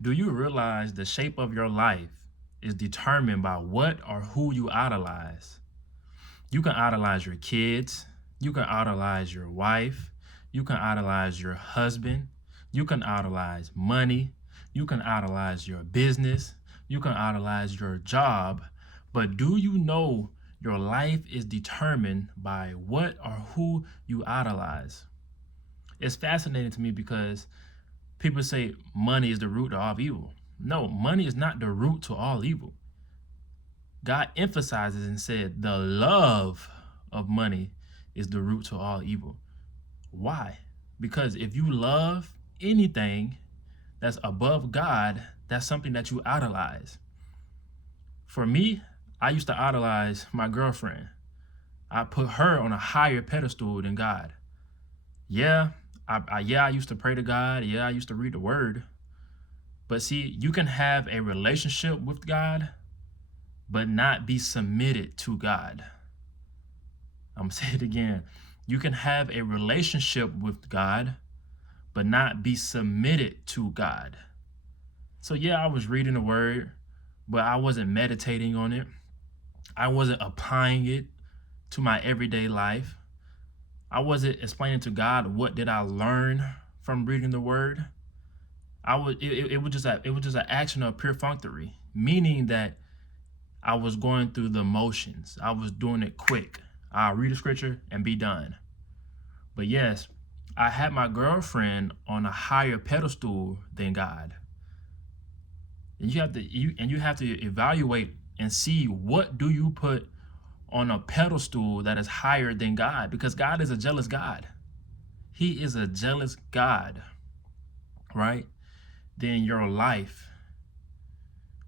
Do you realize the shape of your life is determined by what or who you idolize? You can idolize your kids. You can idolize your wife. You can idolize your husband. You can idolize money. You can idolize your business. You can idolize your job. But do you know your life is determined by what or who you idolize? It's fascinating to me because people say money is the root of all evil. No, money is not the root to all evil. God emphasizes and said the love of money is the root to all evil. Why? Because if you love anything that's above God, that's something that you idolize. For me, I used to idolize my girlfriend. I put her on a higher pedestal than God. Yeah, I used to pray to God. Yeah, I used to read the word. But see, you can have a relationship with God, but not be submitted to God. I'm gonna say it again. You can have a relationship with God, but not be submitted to God. So yeah, I was reading the word, but I wasn't meditating on it. I wasn't applying it to my everyday life. I wasn't explaining to God what did I learn from reading the word. It was just an action of perfunctory, meaning that I was going through the motions. I was doing it quick. I'll read the scripture and be done. But yes, I had my girlfriend on a higher pedestal than God. And you have to evaluate and see what do you put on a pedestal that is higher than God, because God is a jealous God. He is a jealous God, right? Then your life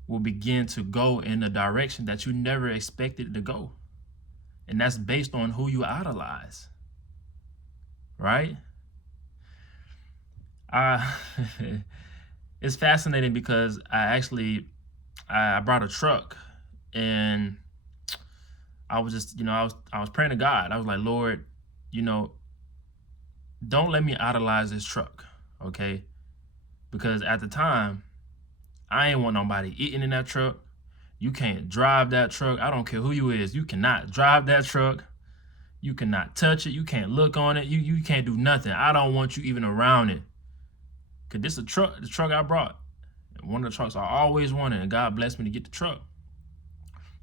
will begin to go in a direction that you never expected to go. And that's based on who you idolize, right? Uh, it's fascinating because I brought a truck, and I was just, I was praying to God. I was like, Lord, you know, don't let me idolize this truck, okay? Because at the time, I ain't want nobody eating in that truck. You can't drive that truck. I don't care who you is. You cannot drive that truck. You cannot touch it. You can't look on it. You can't do nothing. I don't want you even around it. Cause this is the truck I brought. One of the trucks I always wanted, and God blessed me to get the truck.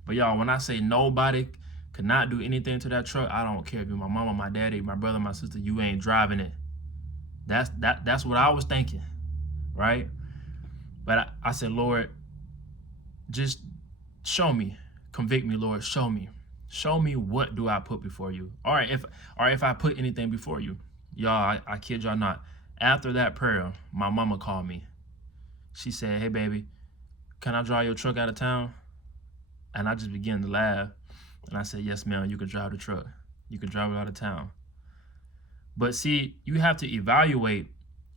But y'all, when I say nobody could not do anything to that truck, I don't care if you're my mama, my daddy, my brother, my sister, you ain't driving it. That's what I was thinking, right? But I said, Lord, just show me, convict me, Lord, show me. Show me what do I put before you. All right, if I put anything before you. Y'all, I kid y'all not. After that prayer, my mama called me. She said, hey baby, can I drive your truck out of town? And I just began to laugh. And I said, yes, ma'am, you can drive the truck. You can drive it out of town. But see, you have to evaluate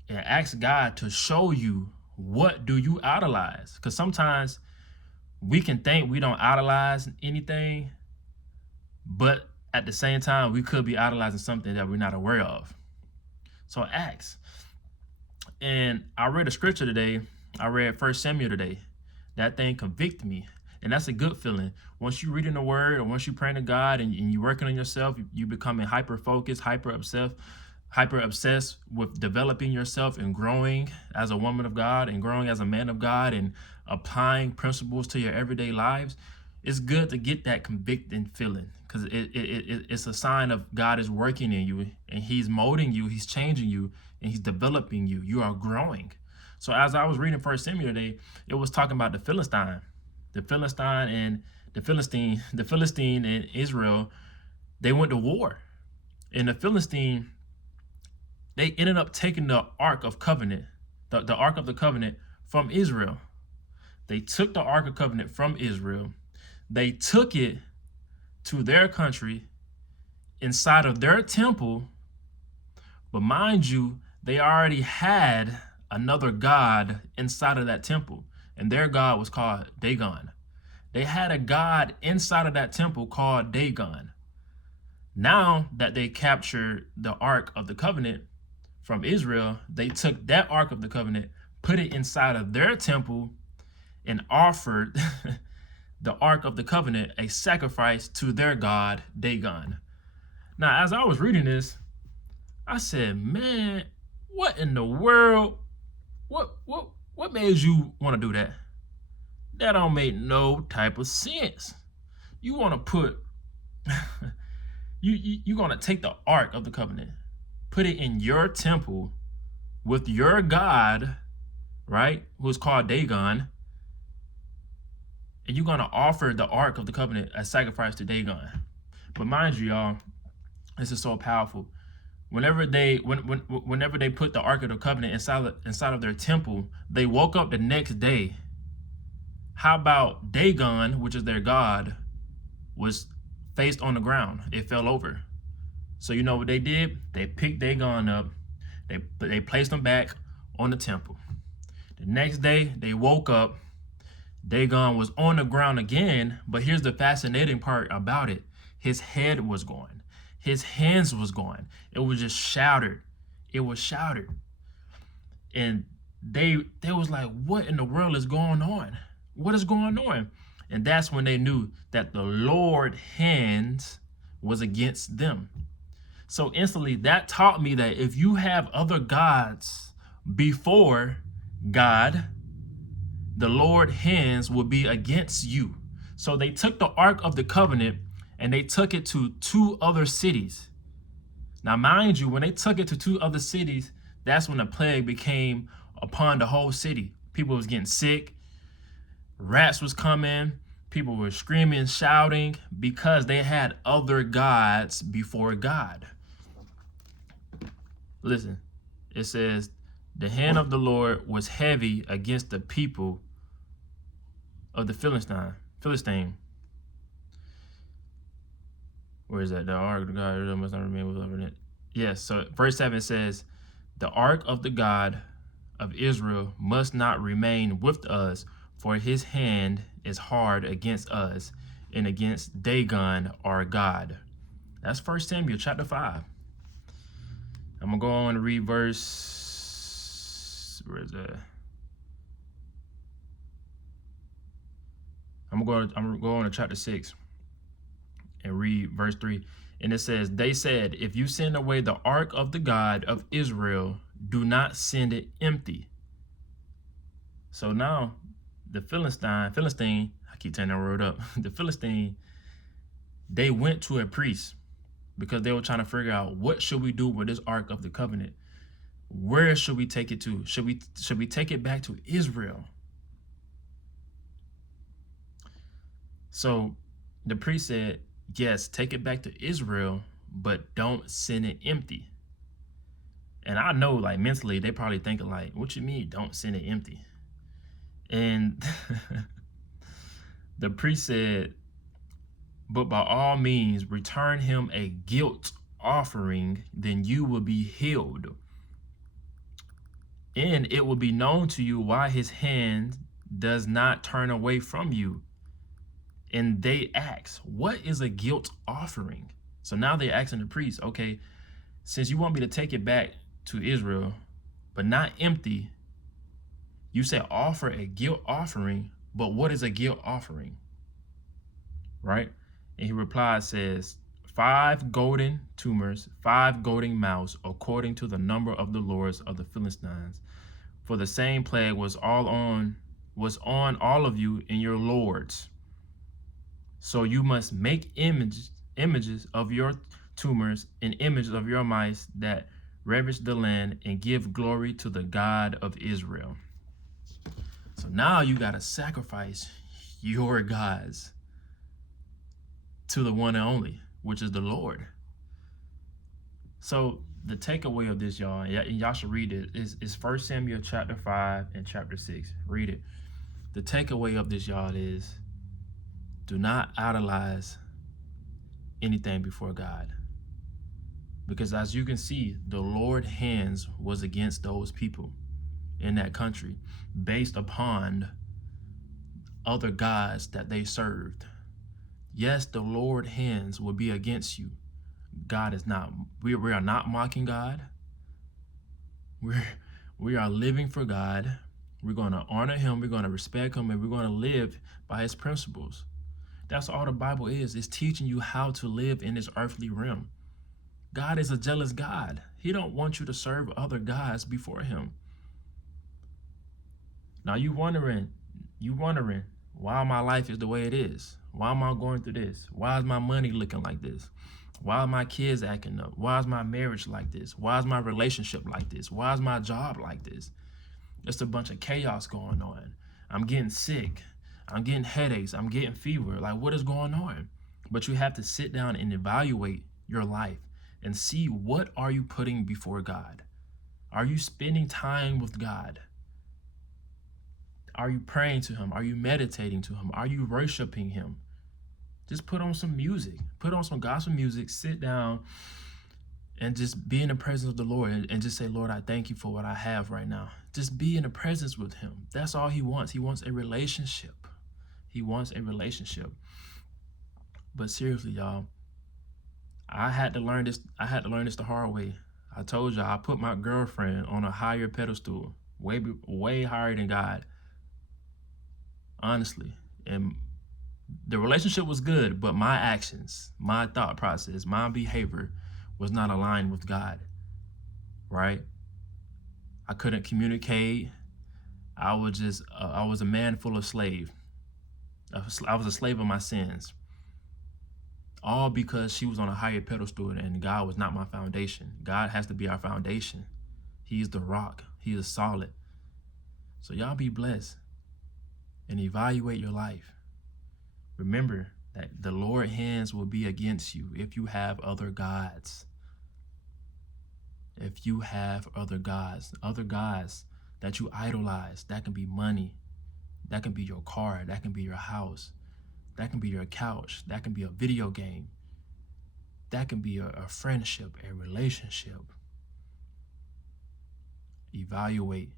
and ask God to show you what do you idolize. Because sometimes we can think we don't idolize anything, but at the same time, we could be idolizing something that we're not aware of. So ask. And I read a scripture today. I read 1 Samuel today. That thing convicted me. And that's a good feeling. Once you reading the word, or once you praying to God and you working on yourself, you becoming hyper focused, hyper obsessed with developing yourself and growing as a woman of God and growing as a man of God and applying principles to your everyday lives. It's good to get that convicting feeling, because it's a sign of God is working in you, and he's molding you, he's changing you, and he's developing you. You are growing. So as I was reading 1 Samuel today, it was talking about the Philistine and the Philistine and Israel. They went to war, and the Philistine, they ended up taking the Ark of Covenant, the Ark of the Covenant from Israel. They took the Ark of Covenant from Israel. They took it to their country inside of their temple. But mind you, they already had another god inside of that temple, and their god was called Dagon. They had a god inside of that temple called Dagon. Now that they captured the Ark of the Covenant from Israel, they took that Ark of the Covenant put it inside of their temple, and offered the Ark of the Covenant a sacrifice to their god, Dagon. Now, as I was reading this, I said, man, what in the world? What made you want to do that? That don't make no type of sense. You want to put you're gonna take the Ark of the Covenant, put it in your temple with your God, right? Who's called Dagon, and you're gonna offer the Ark of the Covenant as sacrifice to Dagon. But mind you, y'all, this is so powerful. Whenever they put the Ark of the Covenant inside of their temple, they woke up the next day. How about Dagon, which is their god, was faced on the ground? It fell over. So you know what they did? They picked Dagon up. They placed him back on the temple. The next day, they woke up. Dagon was on the ground again, but here's the fascinating part about it. His head was gone. His hands was gone. It was just shattered. It was shattered. And they was like, what in the world is going on? What is going on? And that's when they knew that the Lord's hands was against them. So instantly that taught me that if you have other gods before God, the Lord's hands will be against you. So they took the Ark of the Covenant and they took it to 2 other cities. Now, mind you, when they took it to 2 other cities, that's when the plague became upon the whole city. People was getting sick. Rats was coming. People were screaming, shouting, because they had other gods before God. Listen, it says, the hand of the Lord was heavy against the people of the Philistine. Where is that? The ark of God must not remain with it. Yes, so verse 7 says, the ark of the God of Israel must not remain with us, for his hand is hard against us and against Dagon our God. That's 1 Samuel chapter 5. I'm going to go on and read verse, where is that? I'm going to go on to chapter 6 and read verse 3. And it says, they said, if you send away the ark of the God of Israel, do not send it empty. So now the Philistine, I keep turning that word up, the Philistine, they went to a priest because they were trying to figure out, what should we do with this Ark of the Covenant? Where should we take it to? Should we take it back to Israel? So the priest said, yes, take it back to Israel, but don't send it empty. And I know, like, mentally, they probably thinking like, what you mean don't send it empty? And the priest said, but by all means, return him a guilt offering, then you will be healed. And it will be known to you why his hand does not turn away from you. And they ask, what is a guilt offering? So now they're asking the priest, okay, since you want me to take it back to Israel, but not empty, you say offer a guilt offering, but what is a guilt offering? Right? And he replies, says, 5 golden tumors, 5 golden mouths, according to the number of the lords of the Philistines. For the same plague was on all of you and your lords. So you must make images of your tumors and images of your mice that ravage the land, and give glory to the God of Israel. So now you got to sacrifice your gods to the one and only, which is the Lord. So the takeaway of this, y'all, and y'all should read it, is 1 Samuel chapter 5 and chapter 6. Read it. The takeaway of this, y'all, is do not idolize anything before God. Because as you can see, the Lord's hands was against those people in that country based upon other gods that they served. Yes, the Lord's hands will be against you. God is not, we are not mocking God. We are living for God. We're going to honor him. We're going to respect him, and we're going to live by his principles. That's all the Bible is. It's teaching you how to live in this earthly realm. God is a jealous God. He don't want you to serve other gods before him. Now you wondering why my life is the way it is. Why am I going through this? Why is my money looking like this? Why are my kids acting up? Why is my marriage like this? Why is my relationship like this? Why is my job like this? It's a bunch of chaos going on. I'm getting sick. I'm getting headaches. I'm getting fever. Like, what is going on? But you have to sit down and evaluate your life and see, what are you putting before God? Are you spending time with God? Are you praying to him? Are you meditating to him? Are you worshiping him? Just put on some music. Put on some gospel music. Sit down and just be in the presence of the Lord, and just say, Lord, I thank you for what I have right now. Just be in the presence with him. That's all he wants. He wants a relationship. He wants a relationship. But seriously, y'all, I had to learn this the hard way. I told y'all, I put my girlfriend on a higher pedestal, way higher than God. Honestly. And the relationship was good, but my actions, my thought process, my behavior was not aligned with God, right? I couldn't communicate. I was a man full of slave. I was a slave of my sins. All because she was on a higher pedestal and God was not my foundation. God has to be our foundation. He's the rock. He is solid. So y'all be blessed and evaluate your life. Remember that the Lord's hands will be against you if you have other gods. If you have other gods that you idolize, that can be money, that can be your car, that can be your house, that can be your couch, that can be a video game, that can be a friendship, a relationship. Evaluate